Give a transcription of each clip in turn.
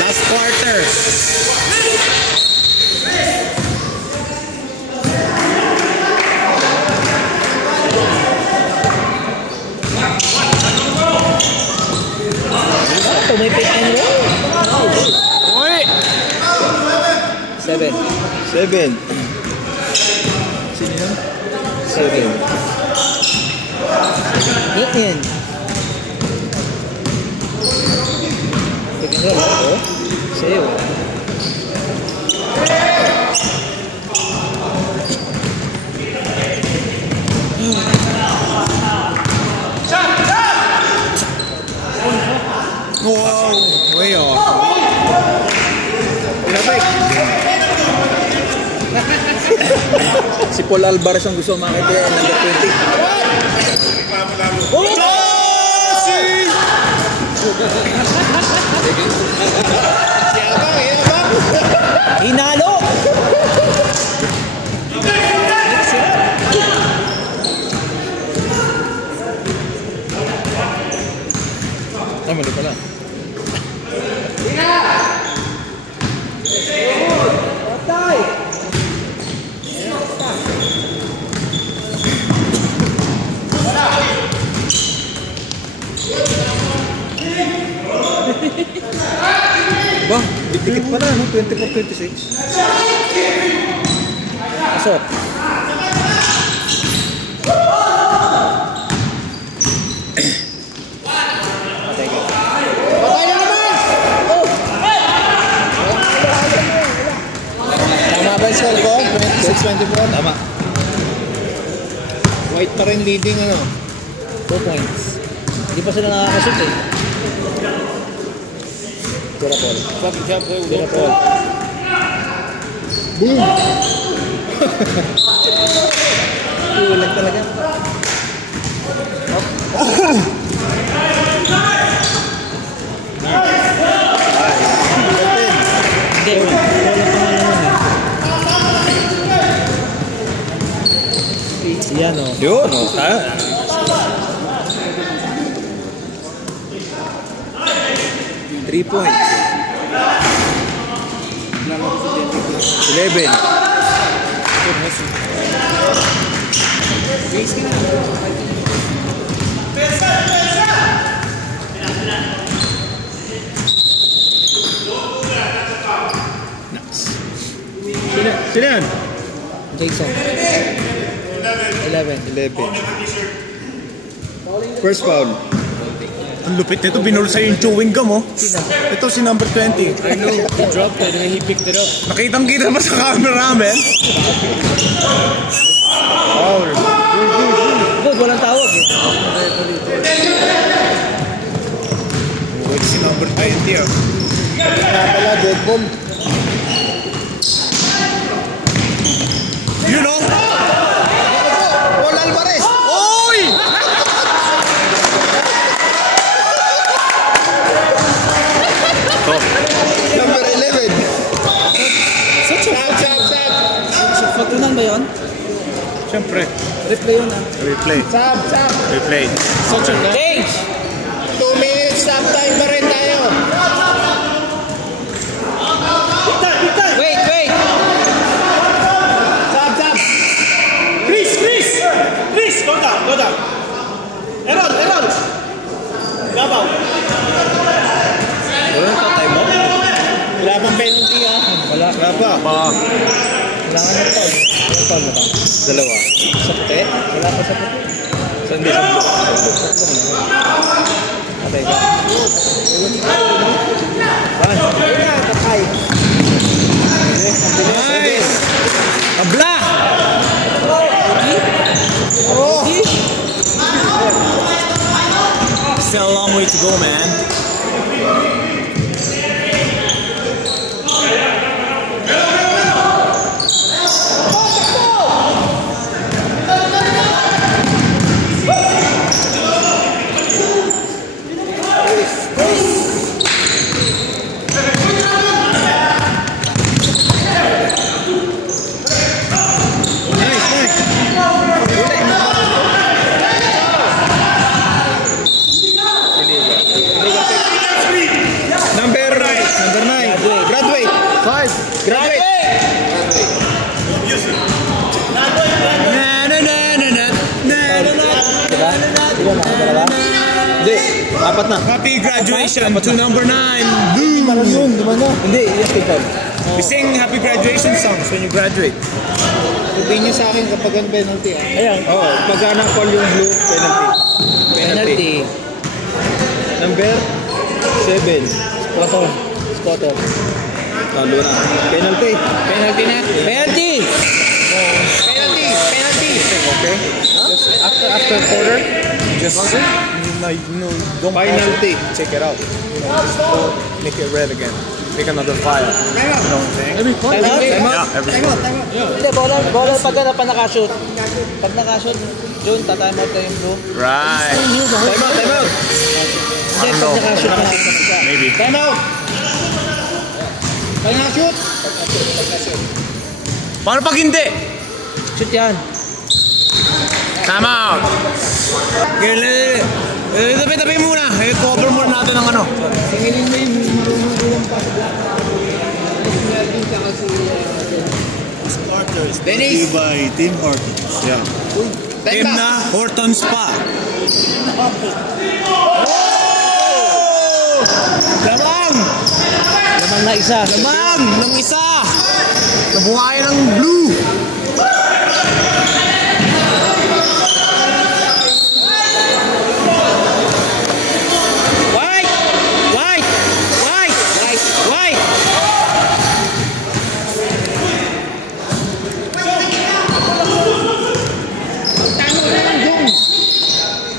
Last quarter. May pick and roll. Uy! 7. 7. Sino yun? 7. Ian. Pick and roll. Oh. Sa'yo. Wow! Way off. Si Paul Alvarez ang gusto makita yung number 20. Oh! Hinalo! Ay, mali pala. Ba, dikit pala, no? 24-26. Pasok. Tama ba yung score ko? 26-24? Tama. White pa rin leading, ano? 2 points. Hindi pa sila nakakashoot eh. Tira Paul. Tira Paul. Boom! Ulag talaga. Hindi, wala pa nga naman eh. Yan o. Yun, o. 3 points. 11. Sino yan? Jason. 11. First foul. Ang lupit nito, binulsa yung chewing gum, oh. Ito si number 20. I know, he dropped it and he picked it up. Nakitang-kita naman sa camera namin. Foul. Good, walang tawag eh. Uwag si number 20, ah. Pala, dead ball. You know? Paul Alvarez. Oy! Number 11. Pagtunan ba yun? Siyempre. Replay yun ah. Replay. Replay. Such a Change! 2 minutes stop time pa rin tayo. Wait! Chris, go down. Errol. Gabaw. Wala ka time mo? Wala pang penalty ha. Wala. Wala pa. Wala nga ng tawag. Ilang tawag na ba? Dalawa. Sa puti? Wala pa sa puti. Saan di sa blue? Patay ka. Nice! Abla! Still a long way to go, man. apat na. Happy graduation to number 9. Blue. Parang yun, di ba na? Hindi, yes, kita. We sing happy graduation songs when you graduate. Sabihin niyo sa akin kapag ang penalty. Ayan. Oo, pag na-call yung blue, penalty. Penalty. Number 7. Squatter. Talo na. Penalty. Penalty na. Penalty! Okay. Just after quarter, just no, don't Penalty. check it out. Just don't make it red again. Make another file. You know what I'm saying? Time out? Yeah, every quarter. Hindi, bola pag nakashoot. Pag nakashoot, June, tatime out na yung blue. Right. Time out. Hindi, pag nakashoot na. Maybe. Time out. Pag na-shoot. Paano pag hindi? Shoot yan. Time out. Tabi muna. Cover muna natin ang ano. Tinginin mo yung marunong pa. Dennis. By Tim Hortons. Yeah. Team na Hortons pa. Lamang! Lamang na isa. Lamang! Ng isa! Nabuhayan ng blue! White!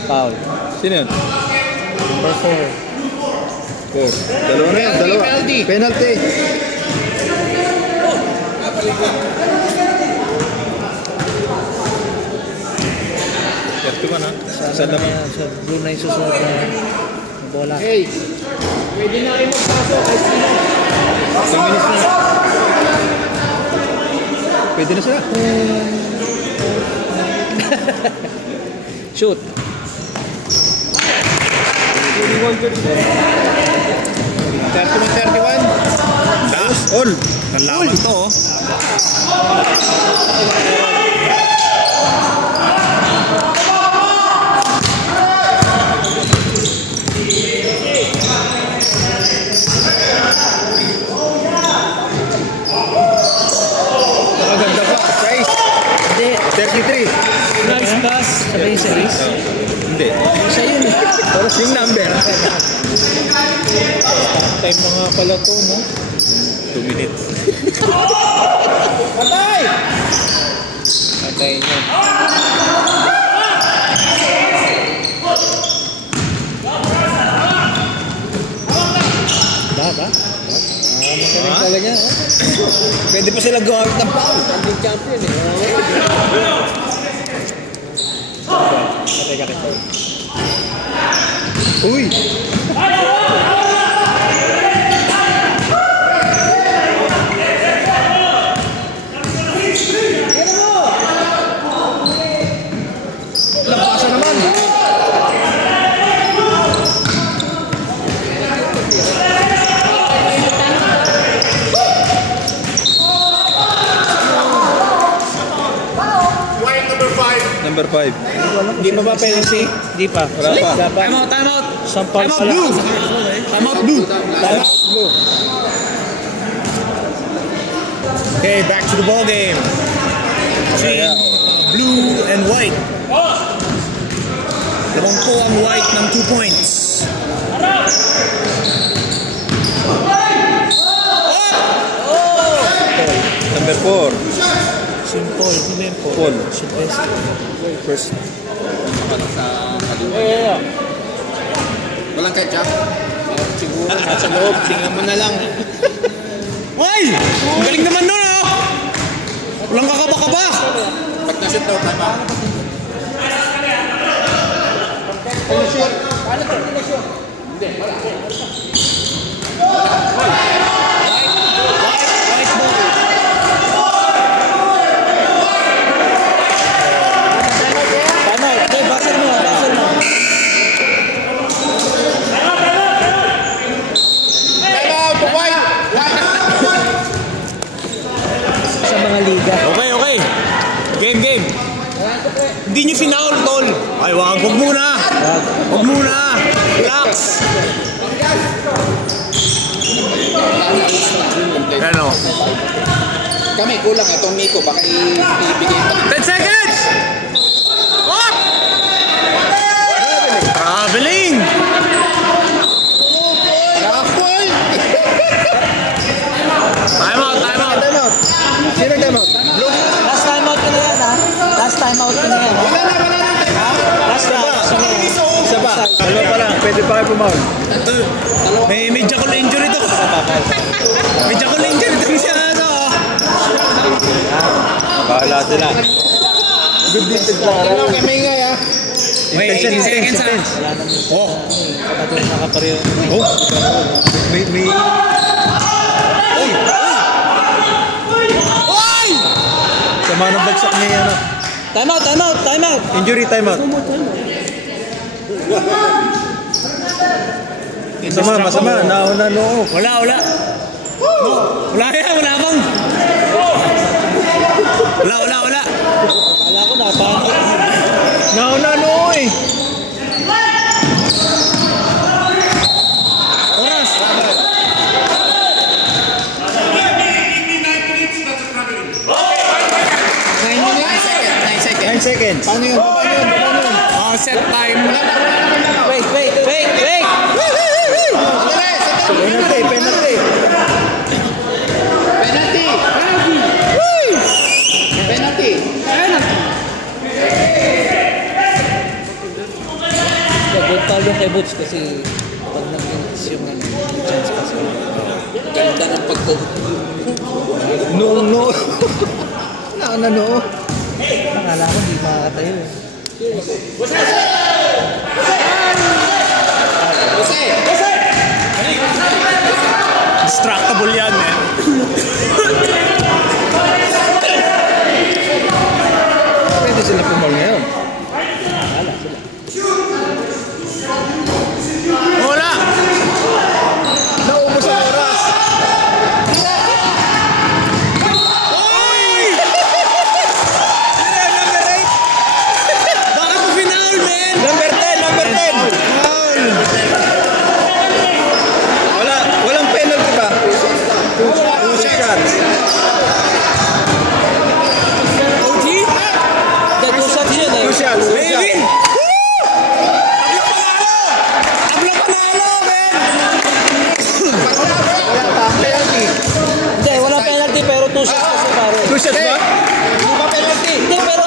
Foul. Sino yun? Number 4. Dalawa na yan, dalawa. Penalty. Certo ba na? Saan naman? Sa blue na yung susunod na bola. Hey! Pwede na kayo magpasok. Isang minutes na. Pwede na sila. Shoot. 31. All! Nalaman to oh. Nakaganda pa. Size. Hindi. 33. Nice pass. Sabay sa ace. Hindi. Isa yun eh. Yung number. Time na nga pala to, no? 2 minutes. Patay! Patay na. Ba? Magaling talaga, oh. Pwede pa sila gawin ng foul. Hindi champion eh. Patay ka rin. Uy! Lampasan naman! Number 5. Hindi pa ba penalty? Hindi pa. Wala pa. Time out! Sampal Time out pala. blue! Time out blue! Time out blue. Okay, back to the ball game. Between blue and white. Lamang po ang white ng 2 points. Number 4. Simple. Sino yun po? Paul. Silvestre. First. Yeah. Walang ketchup? Siguro. Sa loob. Tingnan mo na lang. Ay! Ang galing naman nun ah! Walang kakaba-kaba! Pag na-shoot daw, time out. Pag-shoot. Paano ito? Pag-shoot. Hindi, wala. Paano? Okay, basal mo. Time out! White! Sa mga liga. Okay. Game. Hindi nyo sinaul, tol. Ay, wag muna. Relax. Box! Ano? Kami, kulang itong Nico. Baka ibigay ito. 10 seconds! What? Traveling! Raffle! Time out, time out. Sino time out? Last time out ko na yan, ha? Last time out ko na yan, ha? Last time out ko na yan. Isa ba? Dalawa pa lang, pwede pa kayo pumaul. May medical injury to. Medical injury to siya na to. Bahala sila. Good dito pa. Ano kami nga ya? Wait, 18 seconds ha. Oh. Kapatid nakapareho. Oh. May... Oy! Oy! Sama ng bagsak niya yan. Time out, time out, time out. Injury time out. Masama. Nauna noo. Wala. No. Wala yan, wala bang. Wala. Wala ko na, paano? Nauna noo eh. Oras. Nine seconds. Paano yun? Set time. Wait. Penalty. Good foul yung kay Butch kasi pag nag-intis yung chance pa siya. Ganda ng pagtubo. No. Nauna noo. Akala ko hindi makakatayo eh. Distractable yan eh. Pwede sila pumal ngayon. Wala. Naubos ang oras. Oy! Bakit mo final, man? Number 10. Walang penalty ba? Two shots. OT? Nag-usap yun eh. Two shots. Levin! Tablo panalo, man! Wala pa. Penalty. Hindi, wala penalty pero 2 shots kasi pare. Two shots ba? Hindi pa penalty. Hindi, pero